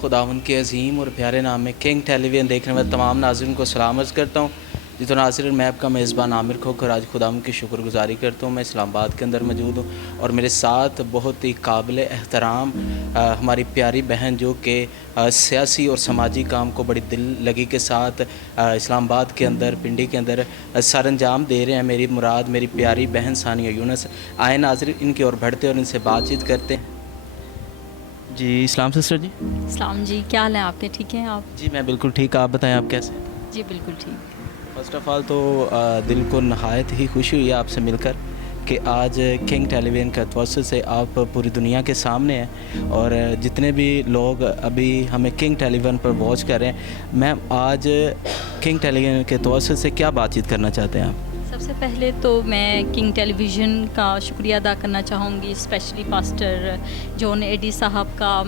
खुदावंद के अजीम और प्यारे नाम में किंग टेलीविजन देखने वाले तमाम नाज़रीन को सलाम अर्ज़ करता हूँ। जी तो नाज़रीन, मैं आपका मेज़बान आमिर खोकर आज खुदावंद की शुक्रगुजारी करता हूँ। मैं इस्लामाबाद के अंदर मौजूद हूँ और मेरे साथ बहुत ही काबिल एहतराम हमारी प्यारी बहन जो कि सियासी और समाजी काम को बड़ी दिल लगी के साथ इस्लामाबाद के अंदर पिंडी के अंदर सर अंजाम दे रहे हैं। मेरी मुराद मेरी प्यारी बहन सानिया यूनुस। आए नाज़रीन, इनकी ओर बढ़ते और इनसे बातचीत करते हैं। जी इस्लाम सिस्टर जी। इस्लाम जी, क्या हाल है आपके? ठीक हैं आप? जी मैं बिल्कुल ठीक, आप बताएं आप कैसे? जी बिल्कुल ठीक। फ़र्स्ट ऑफ़ ऑल तो दिल को नहायत ही खुशी हुई है आपसे मिलकर कि आज किंग टेलीविज़न के तवज्जुह से आप पूरी दुनिया के सामने हैं और जितने भी लोग अभी हमें किंग टेलीविज़न पर वॉच कर रहे हैं, मैम आज किंग टेलीविज़न के तवज्जुह से क्या बातचीत करना चाहते हैं आप? सबसे पहले तो मैं किंग टेलीविज़न का शुक्रिया अदा करना चाहूँगी, स्पेशली पास्टर जॉन एडी साहब का,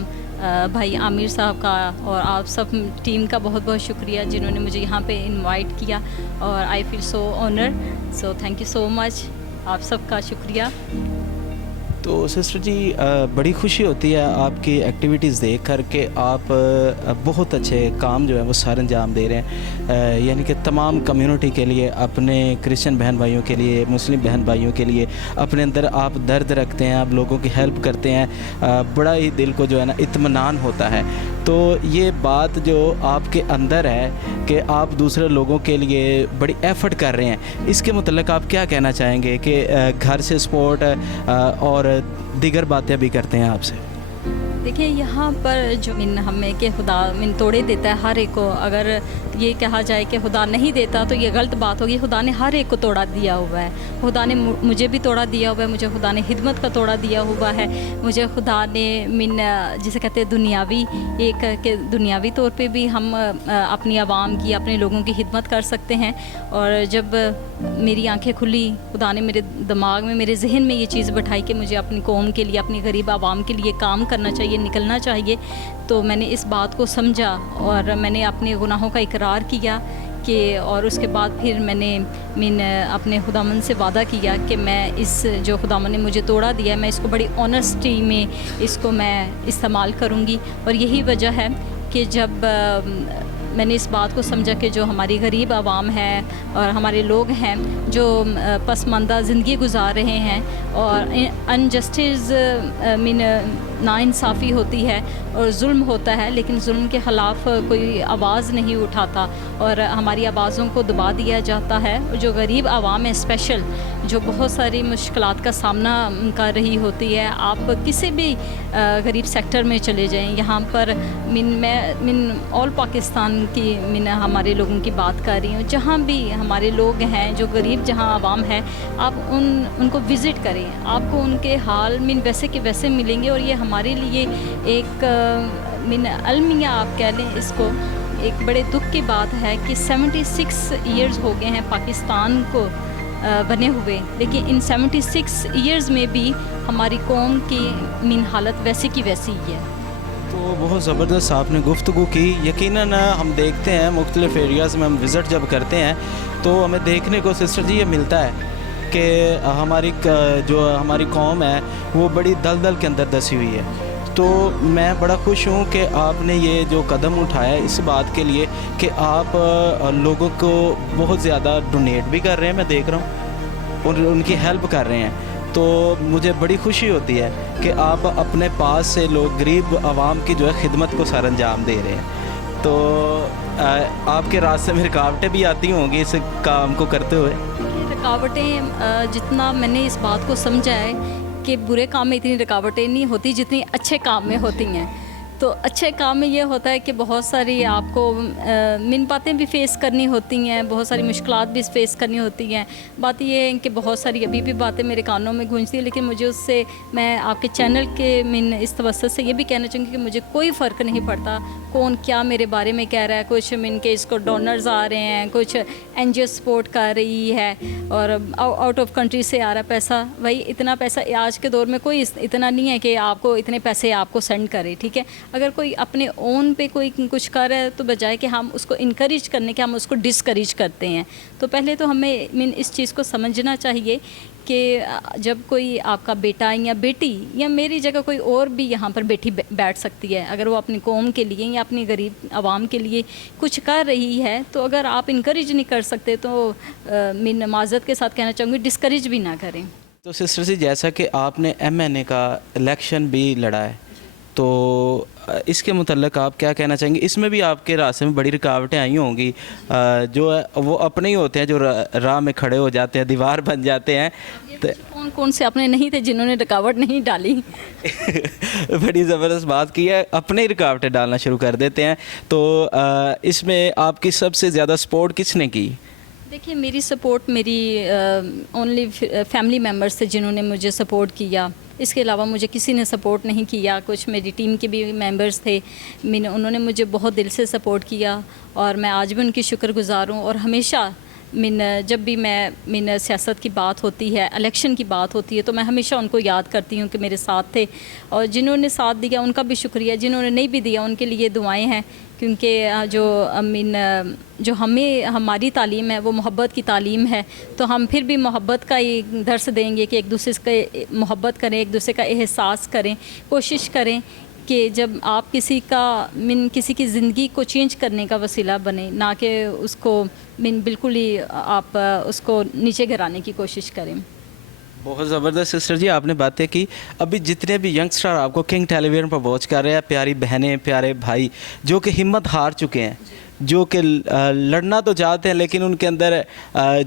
भाई आमिर साहब का और आप सब टीम का बहुत बहुत शुक्रिया जिन्होंने मुझे यहाँ पे इनवाइट किया और I feel so honoured. So thank you so much, आप सबका शुक्रिया। तो सिस्टर जी बड़ी खुशी होती है आपकी एक्टिविटीज़ देख कर के आप बहुत अच्छे काम जो है वो सर अंजाम दे रहे हैं, यानी कि तमाम कम्युनिटी के लिए, अपने क्रिश्चियन बहन भाइयों के लिए, मुस्लिम बहन भाइयों के लिए अपने अंदर आप दर्द रखते हैं, आप लोगों की हेल्प करते हैं, बड़ा ही दिल को जो है ना इत्मीनान होता है। तो ये बात जो आपके अंदर है कि आप दूसरे लोगों के लिए बड़ी एफ़र्ट कर रहे हैं, इसके मतलब आप क्या कहना चाहेंगे कि घर से सपोर्ट और दीगर बातें भी करते हैं आपसे? देखिए यहाँ पर जो हमें कि खुदा तोड़े देता है हर एक को। अगर ये कहा जाए कि खुदा नहीं देता तो ये गलत बात होगी। खुदा ने हर एक को तोड़ा दिया हुआ है। खुदा ने मुझे भी तोड़ा दिया हुआ है, मुझे खुदा ने खिदमत का तोड़ा दिया हुआ है। मुझे खुदा ने जिसे कहते हैं दुनियावी, एक के दुनियावी तौर पे भी हम अपनी आवाम की, अपने लोगों की खिदमत कर सकते हैं। और जब मेरी आंखें खुली, खुदा ने मेरे दिमाग में, मेरे जहन में ये चीज़ बैठाई कि मुझे अपनी कौम के लिए, अपनी गरीब आवाम के लिए काम करना चाहिए, निकलना चाहिए, तो मैंने इस बात को समझा और मैंने अपने गुनाहों का इकरार किया कि, और उसके बाद फिर मैंने अपने खुदावंद से वादा किया कि मैं इस जो खुदावंद ने मुझे तोड़ा दिया है, मैं इसको बड़ी ऑनेस्टी में इसको मैं इस्तेमाल करूँगी। और यही वजह है कि जब मैंने इस बात को समझा कि जो हमारी गरीब आवाम है और हमारे लोग हैं जो पसमानदा ज़िंदगी गुजार रहे हैं और अनजस्टिस नाइंसाफ़ी होती है और जुल्म होता है, लेकिन जुल्म के ख़िलाफ़ कोई आवाज़ नहीं उठाता और हमारी आवाज़ों को दबा दिया जाता है। और जो गरीब आवाम है स्पेशल, जो बहुत सारी मुश्किलात का सामना कर रही होती है, आप किसी भी गरीब सेक्टर में चले जाएं, यहाँ पर मैं ऑल पाकिस्तान की हमारे लोगों की बात कर रही हूँ। जहाँ भी हमारे लोग हैं जो गरीब जहाँ आवाम है, आप उनको विज़िट करें, आपको उनके हाल वैसे के वैसे मिलेंगे। और ये हमारे लिए एक अलमिया आप कह लें इसको, एक बड़े दुख की बात है कि 76 ईयर्स हो गए हैं पाकिस्तान को बने हुए, लेकिन इन 76 ईयर्स में भी हमारी कौम की हालत वैसी की वैसी ही है। तो बहुत ज़बरदस्त आपने गुफ्तगू की। यकीनन हम देखते हैं मुख्तलिफ़ एरियाज़ में हम विज़िट जब करते हैं तो हमें देखने को सिस्टर जी ये मिलता है कि जो हमारी कौम है वो बड़ी दलदल के अंदर धंसी हुई है। तो मैं बड़ा खुश हूँ कि आपने ये जो कदम उठाया इस बात के लिए कि आप लोगों को बहुत ज़्यादा डोनेट भी कर रहे हैं, मैं देख रहा हूँ, और उनकी हेल्प कर रहे हैं। तो मुझे बड़ी खुशी होती है कि आप अपने पास से लोग गरीब आवाम की जो है खिदमत को सर अंजाम दे रहे हैं। तो आपके रास्ते में रुकावटें भी आती होंगी इस काम को करते हुए? रुकावटें, जितना मैंने इस बात को समझा है कि बुरे काम में इतनी रुकावटें नहीं होती जितनी अच्छे काम में होती हैं। तो अच्छे काम में ये होता है कि बहुत सारी आपको बातें भी फ़ेस करनी होती हैं, बहुत सारी मुश्किलात भी फ़ेस करनी होती हैं। बात ये है कि बहुत सारी अभी भी बातें मेरे कानों में गूंजती हैं, लेकिन मुझे उससे, मैं आपके चैनल के इस तवज्जुह से ये भी कहना चाहूँगी कि मुझे कोई फ़र्क नहीं पड़ता कौन क्या मेरे बारे में कह रहा है। कुछ के इसको डोनर्स आ रहे हैं, कुछ NGO सपोर्ट कर रही है और आउट ऑफ कंट्री से आ रहा पैसा। भाई इतना पैसा आज के दौर में कोई इतना नहीं है कि आपको इतने पैसे आपको सेंड करे, ठीक है। اگر کوئی اپنے اون پہ کوئی کچھ کر رہا ہے تو بجائے کہ ہم اس کو انکریج کرنے کے ہم اس کو ڈسکریج کرتے ہیں. تو پہلے تو ہمیں اس چیز کو سمجھنا چاہیے کہ جب کوئی آپ کا بیٹا یا بیٹی یا میری جگہ کوئی اور بھی یہاں پر بیٹھ سکتی ہے, اگر وہ اپنی قوم کے لیے یا اپنی غریب عوام کے لیے کچھ کر رہی ہے, تو اگر آپ انکریج نہیں کر سکتے تو میں معذرت کے ساتھ کہنا چاہوں گی ڈسکریج بھی نہ کریں. تو سسٹر جی, جیسا کہ آپ نے MNA کا الیکشن بھی لڑا ہے, تو اس کے متعلق آپ کیا کہنا چاہیں گے؟ اس میں بھی آپ کے راستے میں بڑی رکاوٹیں آئی ہوں گی, جو ہے وہ اپنے ہی ہوتے ہیں جو راہ میں کھڑے ہو جاتے ہیں, دیوار بن جاتے ہیں. کون سے اپنے نہیں تھے جنہوں نے رکاوٹ نہیں ڈالی؟ بڑی زبردست بات کی ہے, اپنے ہی رکاوٹیں ڈالنا شروع کر دیتے ہیں. تو اس میں آپ کی سب سے زیادہ سپورٹ کس نے کی؟ دیکھیے, میری سپورٹ میری اونلی فیملی ممبرس تھے جنہوں نے مجھے سپورٹ کیا. اس کے علاوہ مجھے کسی نے سپورٹ نہیں کیا. کچھ میری ٹیم کے بھی ممبرس تھے, انہوں نے مجھے بہت دل سے سپورٹ کیا اور میں آج بھی ان کی شکر گزار ہوں. اور ہمیشہ جب بھی میں سیاست کی بات ہوتی ہے, الیکشن کی بات ہوتی ہے, تو میں ہمیشہ ان کو یاد کرتی ہوں کہ میرے ساتھ تھے. اور جنہوں نے ساتھ دیا ان کا بھی شکریہ, جنہوں نے نہیں بھی دیا ان کے لیے دعائیں ہیں, کیونکہ جو ہماری تعلیم ہے وہ محبت کی تعلیم ہے. تو ہم پھر بھی محبت کا ہی درس دیں گے کہ ایک دوسرے سے محبت کریں, ایک دوسرے کا احساس کریں, کوشش کریں کہ جب آپ کسی کی زندگی کو چینج کرنے کا وسیلہ بنے, نہ کہ اس کو بالکل ہی آپ اس کو نیچے گرانے کی کوشش کریں. بہت زبردست سسٹر جی آپ نے باتیں کی. ابھی جتنے بھی ینگسٹر آپ کو کنگ ٹیلی ویژن پر واچ کر رہے ہیں, پیاری بہنیں, پیارے بھائی جو کہ ہمت ہار چکے ہیں, جو کہ لڑنا تو چاہتے ہیں لیکن ان کے اندر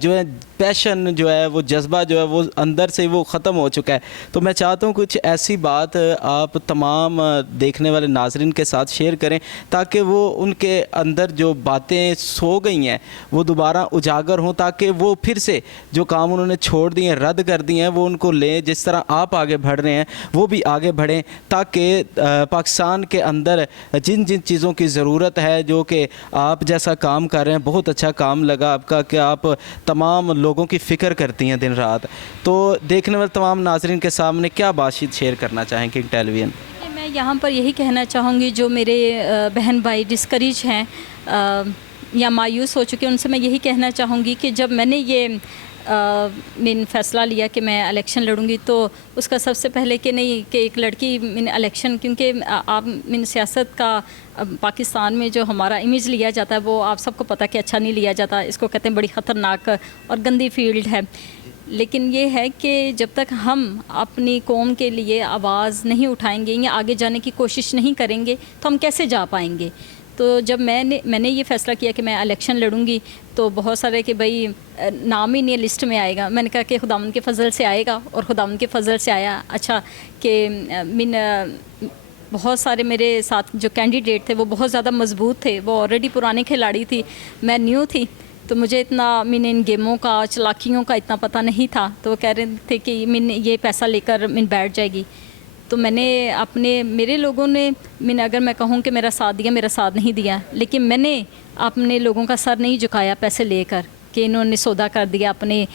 جو ہے پیشن جو ہے, وہ جذبہ جو ہے وہ اندر سے وہ ختم ہو چکا ہے. تو میں چاہتا ہوں کچھ ایسی بات آپ تمام دیکھنے والے ناظرین کے ساتھ شیئر کریں تاکہ وہ ان کے اندر جو باتیں سو گئی ہیں وہ دوبارہ اجاگر ہوں, تاکہ وہ پھر سے جو کام انہوں نے چھوڑ دیے ہیں, رد کر دیے ہیں, وہ ان کو لیں. جس طرح آپ آگے بڑھ رہے ہیں وہ بھی آگے بڑھیں, تاکہ پاکستان کے اندر جن چیزوں کی ضرورت ہے, جو کہ آپ جیسا کام کر رہے ہیں, بہت اچھا کام لگا آپ کا کہ آپ تمام لوگوں کی فکر کرتی ہیں دن رات. تو دیکھنے والے تمام ناظرین کے سامنے کیا بات شیئر کرنا چاہیں کنگ ٹیلی ویژن؟ میں یہاں پر یہی کہنا چاہوں گی, جو میرے بہن بھائی ڈسکریج ہیں یا مایوس ہو چکے, ان سے میں یہی کہنا چاہوں گی کہ جب میں نے یہ فیصلہ لیا کہ میں الیکشن لڑوں گی, تو اس کا سب سے پہلے کہ نہیں کہ ایک لڑکی الیکشن, کیونکہ آپ سیاست کا پاکستان میں جو ہمارا امیج لیا جاتا ہے وہ آپ سب کو پتہ کہ اچھا نہیں لیا جاتا, اس کو کہتے ہیں بڑی خطرناک اور گندی فیلڈ ہے. لیکن یہ ہے کہ جب تک ہم اپنی قوم کے لیے آواز نہیں اٹھائیں گے یا آگے جانے کی کوشش نہیں کریں گے تو ہم کیسے جا پائیں گے. تو جب میں نے یہ فیصلہ کیا کہ میں الیکشن لڑوں گی, تو بہت سارے کہ بھائی نام ہی نہیں لسٹ میں آئے گا. میں نے کہا کہ خداوند کے فضل سے آئے گا, اور خداوند کے فضل سے آیا. اچھا کہ بہت سارے میرے ساتھ جو کینڈیڈیٹ تھے وہ بہت زیادہ مضبوط تھے, وہ آلریڈی پرانے کھلاڑی تھی, میں نیو تھی, تو مجھے اتنا ان گیموں کا, چلاکیوں کا اتنا پتہ نہیں تھا. تو وہ کہہ رہے تھے کہ یہ پیسہ لے کر بیٹھ جائے گی. تو میں نے میرے لوگوں نے اگر میں کہوں کہ میرا ساتھ دیا, میرا ساتھ نہیں دیا, لیکن میں نے اپنے لوگوں کا سر نہیں جھکایا پیسے لے کر کہ انہوں نے سودا کر دیا اپنے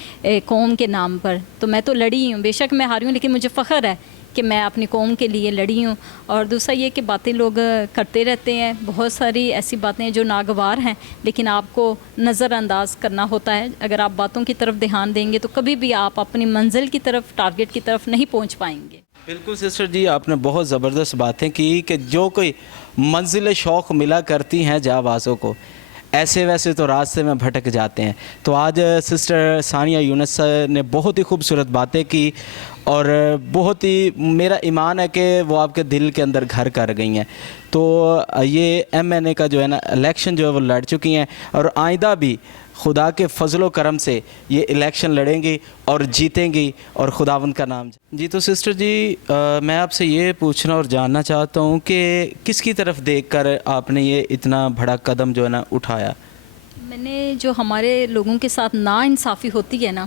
قوم کے نام پر. تو میں تو لڑی ہوں, بے شک میں ہاری ہوں, لیکن مجھے فخر ہے کہ میں اپنی قوم کے لیے لڑی ہوں. اور دوسرا یہ کہ باتیں لوگ کرتے رہتے ہیں, بہت ساری ایسی باتیں جو ناگوار ہیں, لیکن آپ کو نظر انداز کرنا ہوتا ہے. اگر آپ باتوں کی طرف دھیان دیں گے تو کبھی بھی آپ اپنی منزل کی طرف, ٹارگٹ کی طرف نہیں پہنچ پائیں گے. بالکل سسٹر جی آپ نے بہت زبردست باتیں کی کہ جو کوئی منزل شوق ملا کرتی ہیں جاں بازوں کو, ایسے ویسے تو راستے میں بھٹک جاتے ہیں. تو آج سسٹر ثانیہ یونس نے بہت ہی خوبصورت باتیں کی, اور بہت ہی میرا ایمان ہے کہ وہ آپ کے دل کے اندر گھر کر گئی ہیں. تو یہ MNA کا جو ہے نا الیکشن جو ہے وہ لڑ چکی ہیں, اور آئندہ بھی خدا کے فضل و کرم سے یہ الیکشن لڑیں گی اور جیتیں گی, اور خداوند کا نام. جی تو سسٹر جی میں آپ سے یہ پوچھنا اور جاننا چاہتا ہوں کہ کس کی طرف دیکھ کر آپ نے یہ اتنا بڑا قدم جو ہے نا اٹھایا؟ میں نے جو ہمارے لوگوں کے ساتھ ناانصافی ہوتی ہے نا,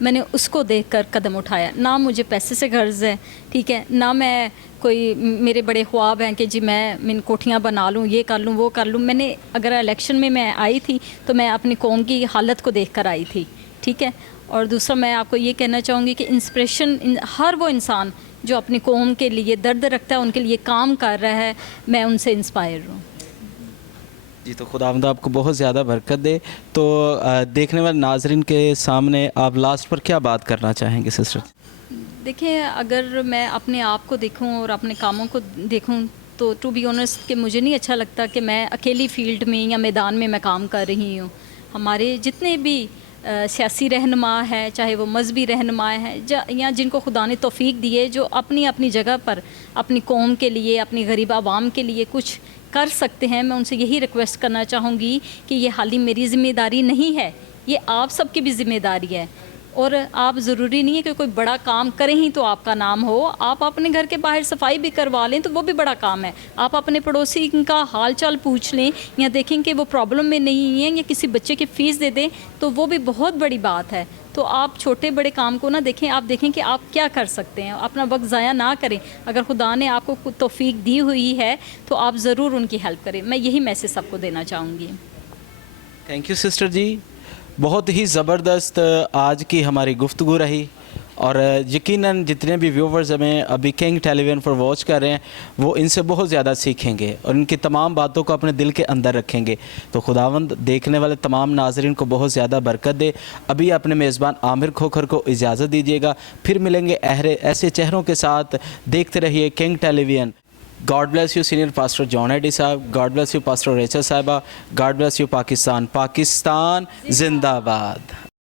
میں نے اس کو دیکھ کر قدم اٹھایا. نہ مجھے پیسے سے غرض ہے, ٹھیک ہے, نہ میں کوئی میرے بڑے خواب ہیں کہ جی میں کوٹھیاں بنا لوں, یہ کر لوں, وہ کر لوں. میں نے اگر الیکشن میں آئی تھی تو میں اپنی قوم کی حالت کو دیکھ کر آئی تھی, ٹھیک ہے. اور دوسرا میں آپ کو یہ کہنا چاہوں گی کہ انسپریشن ہر وہ انسان जो अपनी कौम के लिए दर्द रखता है, उनके लिए काम कर रहा है, मैं उनसे इंस्पायर हूँ। जी, तो खुदावंद आपको बहुत ज़्यादा बरकत दे। तो देखने वाले नाजरीन के सामने आप लास्ट पर क्या बात करना चाहेंगे सिस्टर? देखिए, अगर मैं अपने आप को देखूं और अपने कामों को देखूं तो टू बी ऑनेस्ट कि मुझे नहीं अच्छा लगता कि मैं अकेली फील्ड में या मैदान में मैं काम कर रही हूं। हमारे जितने भी सियासी रहनुमा है, चाहे वो मजहबी रहनुमा है या जिनको खुदा ने तौफीक दी है, जो अपनी अपनी जगह पर अपनी कौम के लिए, अपनी गरीब आवाम के लिए कुछ कर सकते हैं, मैं उनसे यही रिक्वेस्ट करना चाहूँगी कि ये खाली मेरी ज़िम्मेदारी नहीं है, ये आप सबकी भी ज़िम्मेदारी है। और आप ज़रूरी नहीं है कि कोई बड़ा काम करें ही तो आपका नाम हो। आप अपने घर के बाहर सफाई भी करवा लें तो वो भी बड़ा काम है। आप अपने पड़ोसी का हाल चाल पूछ लें या देखें कि वो प्रॉब्लम में नहीं है, या किसी बच्चे की फ़ीस दे दें तो वो भी बहुत बड़ी बात है। तो आप छोटे बड़े काम को ना देखें, आप देखें कि आप क्या कर सकते हैं, अपना वक्त ज़ाया ना करें। अगर खुदा ने आपको तौफीक दी हुई है तो आप ज़रूर उनकी हेल्प करें। मैं यही मैसेज सबको देना चाहूँगी। थैंक यू सिस्टर जी, बहुत ही ज़बरदस्त आज की हमारी गुफ्तगू रही, और यकीनन जितने भी व्यूवर्स हमें अभी किंग टेलीविज़न पर वॉच कर रहे हैं वो इनसे बहुत ज़्यादा सीखेंगे और इनकी तमाम बातों को अपने दिल के अंदर रखेंगे। तो खुदावंद देखने वाले तमाम नाजरीन को बहुत ज़्यादा बरकत दे। अभी अपने मेज़बान आमिर खोखर को इजाज़त दीजिएगा, फिर मिलेंगे ऐसे चेहरों के साथ। देखते रहिए King television. God bless you senior pastor John Eddie साहब, God bless you pastor Rachel साहिबा, God bless you Pakistan, Pakistan जिंदाबाद।